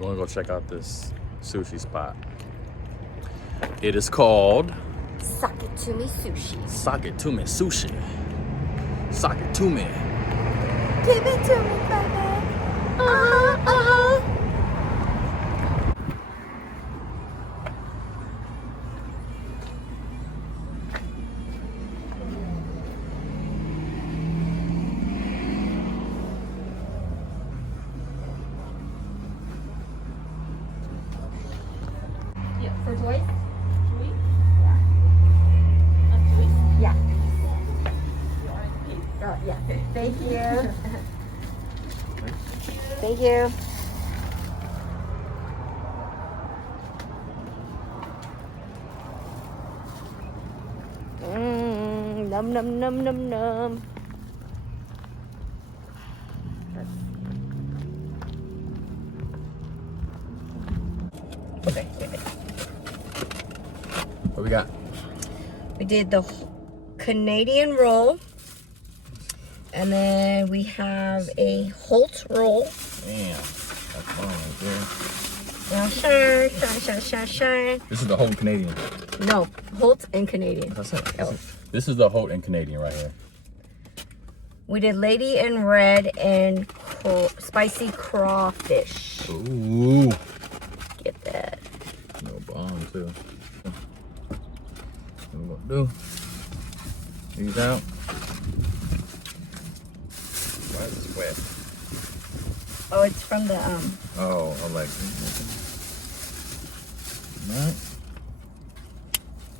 We're gonna go check out this sushi spot. It is called Saketumi Sushi. Saketumi Sushi. Saketumi. Give it to me, baby. Uh-huh. Yeah, for boys? Three? Yeah. You orange pink? Oh, yeah. Thank you. Thank you. Num num num num num. Okay. What we got? We did the Canadian roll, and then we have a Holt roll. Damn, that's fun right Shine. This is the whole Canadian. No, Holt and Canadian. That's it. Oh. This is the whole and Canadian right here. We did Lady in Red and spicy crawfish. Ooh. Get that. No bomb too. What we gonna do? These out. Why is this wet? Oh, it's from the Oh, I like.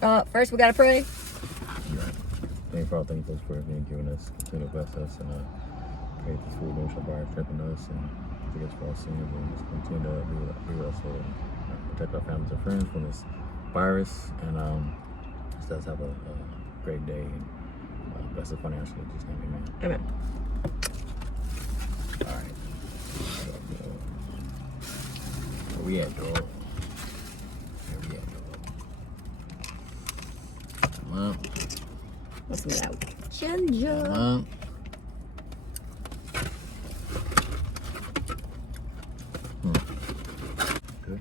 Alright. First we gotta pray. Thank you for all things for being given us. Continue to bless us and pray this food and shall bar strengthen us and forgive us for our sins and just continue to be with us, Lord. Protect our families and friends from this virus and just let us have a great day and bless us financially. In Jesus' name, amen. Amen. All right. Where we at, dog? Where we at, dog? Come on. What's me out? Ginger. Come on. Good.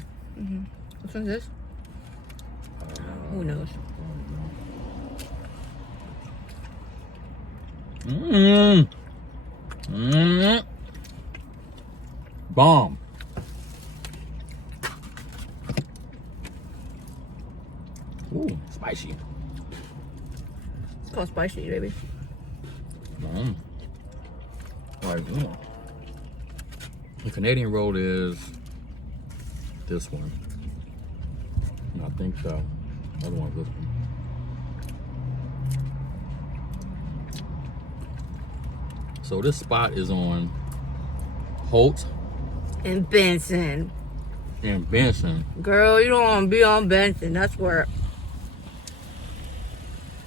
Which one's this? Who knows? Bomb. Ooh, spicy. It's called spicy, baby. Like, the Canadian roll is this one. And I think so. The other one's this one. So this spot is on Holt And Benson. and Benson. Girl, you don't want to be on Benson. That's where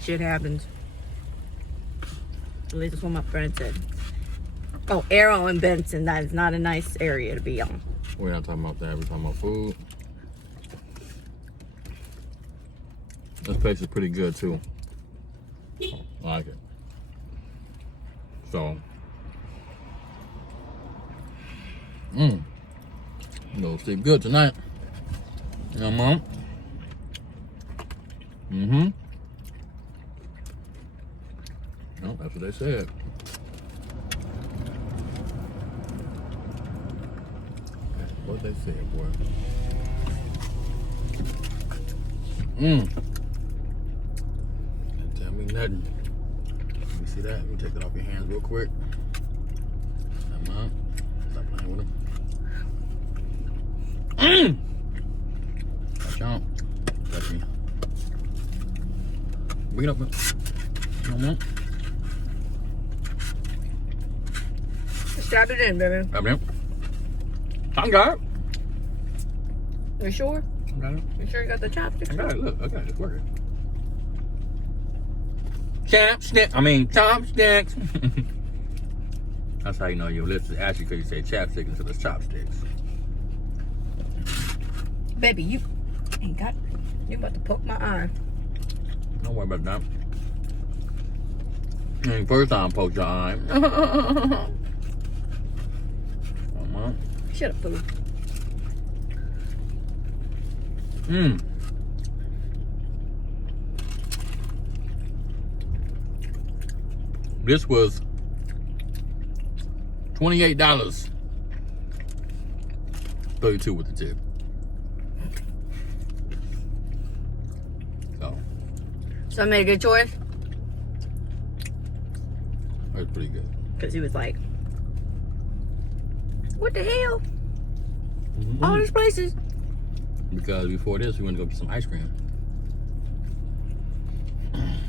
shit happens. At least that's what my friend said. Oh, Arrow and Benson. That is not a nice area to be on. We're not talking about that. We're talking about food. This place is pretty good too. I like it. So, you'll sleep good tonight. Yeah, Mom. No, that's what they said. That's what they said, boy. Can't tell me nothing. Let me see that. Let me take that off your hands real quick. Come on. Stop playing with them. Watch out. Touch me. Bring it up. Come on. Stab it in, baby. Grab it. I got it. You sure? I got it. You sure you got the chopsticks? I got it. Look, I got it. It's working. Chopsticks. That's how you know your lips is actually because you say chapstick instead of chopsticks. Baby, you ain't got. You about to poke my eye. Don't worry about that. And first time poke your eye. Shut up, Pooh. This was $28. 32 with the tip. So I made a good choice. That's pretty good. Because he was like, what the hell? Mm-hmm. All these places. Because before this, we went to go get some ice cream.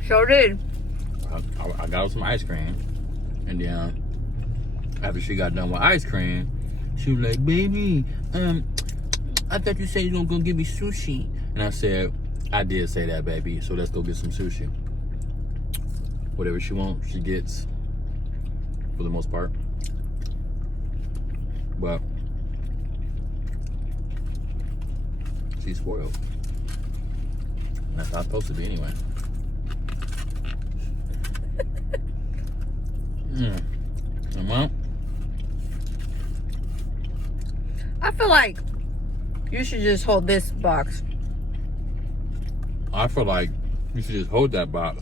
Sure did. I got her some ice cream. And then, after she got done with ice cream, she was like, baby, I thought you said you were going to give me sushi. And I said, I did say that, baby. So let's go get some sushi. Whatever she wants, she gets. For the most part. But she's spoiled. And that's how it's supposed to be anyway. Well, I feel like you should just hold this box. I feel like you should just hold that box.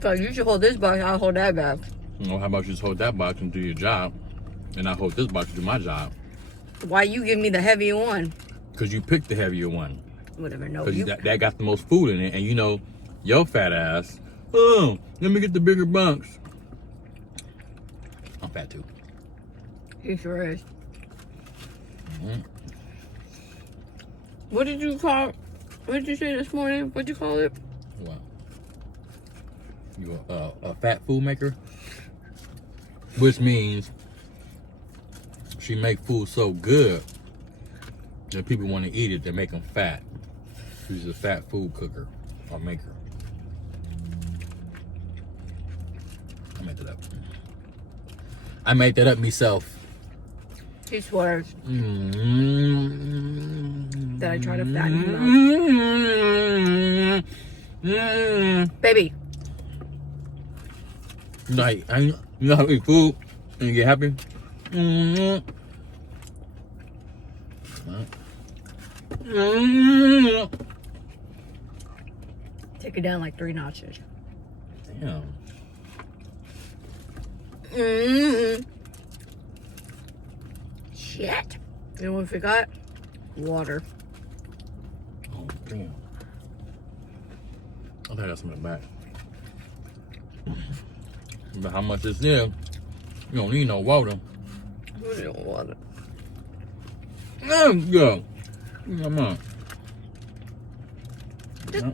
So you should hold this box, I'll hold that box. You know, how about you just hold that box and do your job, and I hold this box and do my job? Why you give me the heavier one? Because you picked the heavier one. Whatever, no. Because You, that got the most food in it, and you know, your fat ass, oh, let me get the bigger box. I'm fat too. he sure is. Mm-hmm. What did you call, what did you say this morning? What'd you call it? What? You a fat food maker? Which means she make food so good that people want to eat it, they make them fat. She's a fat food cooker or maker. I made that up. I made that up myself. He swears Mm-hmm. that I try to fatten him up. Mm-hmm. Baby, Like, you know how to eat food and you get happy? Mm-hmm. Mm-hmm. take it down like 3 notches. Damn. Mm-hmm. Shit. You know what we forgot? Water. Oh, damn. I think I got some in the back. But how much is there? You don't need no water. What do you want? Go. Come on.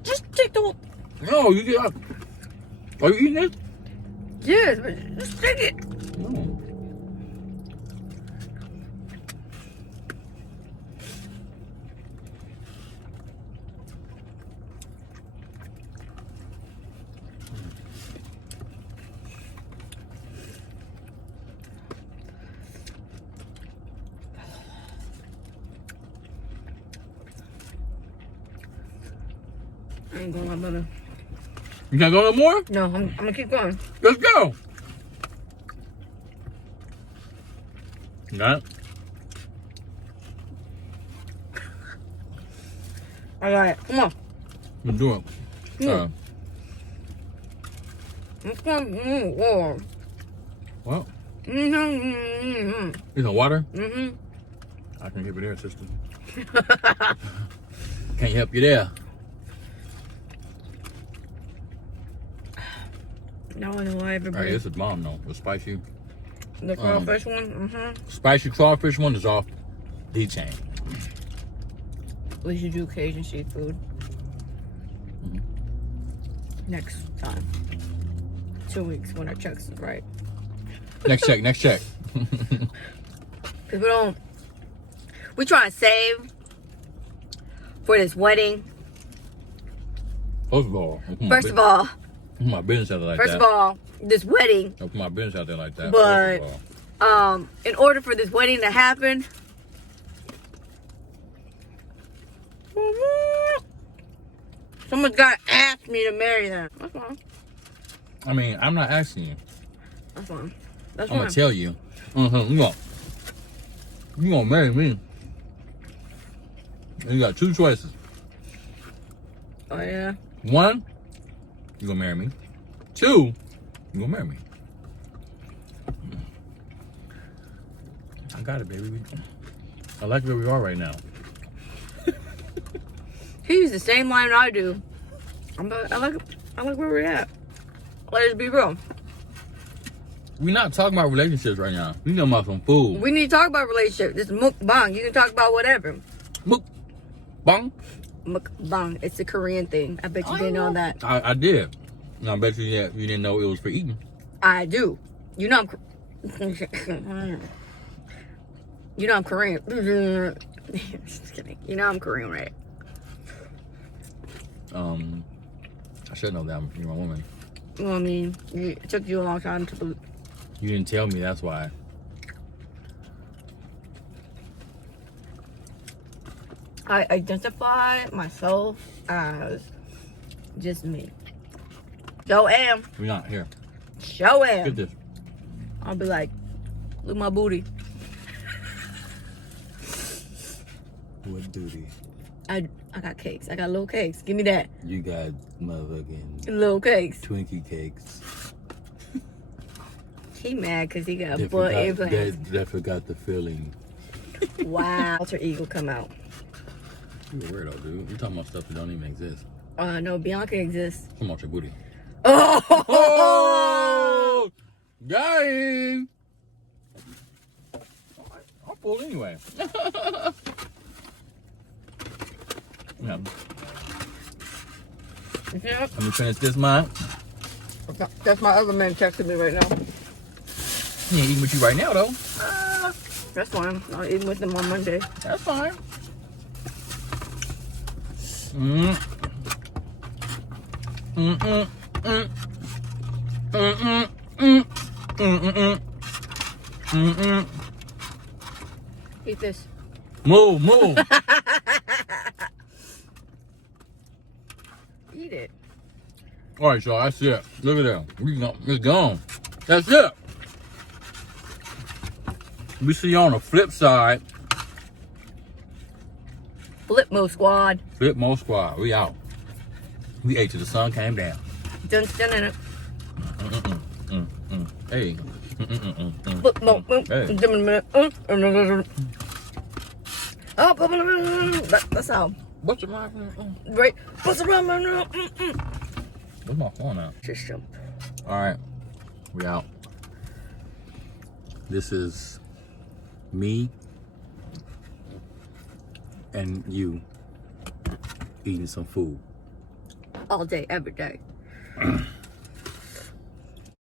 Just take the whole... No, you get up. Are you eating it? Yes, but just take it. No. I ain't going, my brother. You can't go no more? No, I'm gonna keep going. Let's go. Got it? I got it. Come on. Let's do it. Yeah. Let's go. Whoa. Well, Mm-hmm. need some water? Mm-hmm. I can keep it there, sister. Can't help you there. Now I know why All everybody... right, this is bomb though. The spicy The crawfish one? Mm-hmm. spicy crawfish one is off the chain. We should do Cajun seafood. Mhm. Next time. 2 weeks when our checks is right. Next check, next check. Cause we trying to save for this wedding. First of all, First of all, put my business out there like first that. of all, this wedding. Don't put my business out there like that. But first of all. in order for this wedding to happen, someone's got to ask me to marry them. That's fine. I mean, I'm not asking you. That's fine. That's I'm fine. gonna tell you. You gonna marry me? And you got two choices. Oh yeah. One, you gonna marry me. Two, you gonna marry me. I got it, baby. I like where we are right now. He used the same line I do. I like where we're at. Let's be real. We're not talking about relationships right now. We talking about some food. We need to talk about relationships. This is mukbang. You can talk about whatever. Mukbang. Mukbang. It's a Korean thing. I bet you didn't know that. I did. And I bet you didn't know it was for eating. I do. You know I'm Korean. Just kidding. You know I'm Korean, right? I should know that you're my woman. Well, I mean, it took you a long time to believe. You didn't tell me, that's why. I identify myself as just me. Show am. We're not here. Show am. Get this. I'll be like, look my booty. What duty? I got cakes. I got little cakes. Give me that. You got motherfucking Little cakes. Twinkie cakes. He mad because he got butt implants. That forgot the feeling. Wow. Alter ego come out. You a weirdo, dude. You talking about stuff that don't even exist. No, Bianca exists. Come on, your booty. Oh! Guys! I'll pull anyway. Yeah. Yeah. Let me finish this mine. That's my other man texting me right now. He ain't eating with you right now, though. That's fine. I'll eat with them on Monday. That's fine. Mm. Mm mm mm. Mm mm mm. Mm mm mm. Mm. Eat this. Move, move. Eat it. All right, y'all. That's it. Look at that. It's gone. That's it. We see you on the flip side. Flip mode squad. Flip Mo Squad. We out. We ate till the sun came down. Done in it. Hey. Flip mode. Hey. Oh, that's how. What's your life? Right. What's around? Where's my phone at? System. All right. We out. This is me and you eating some food. All day, every day.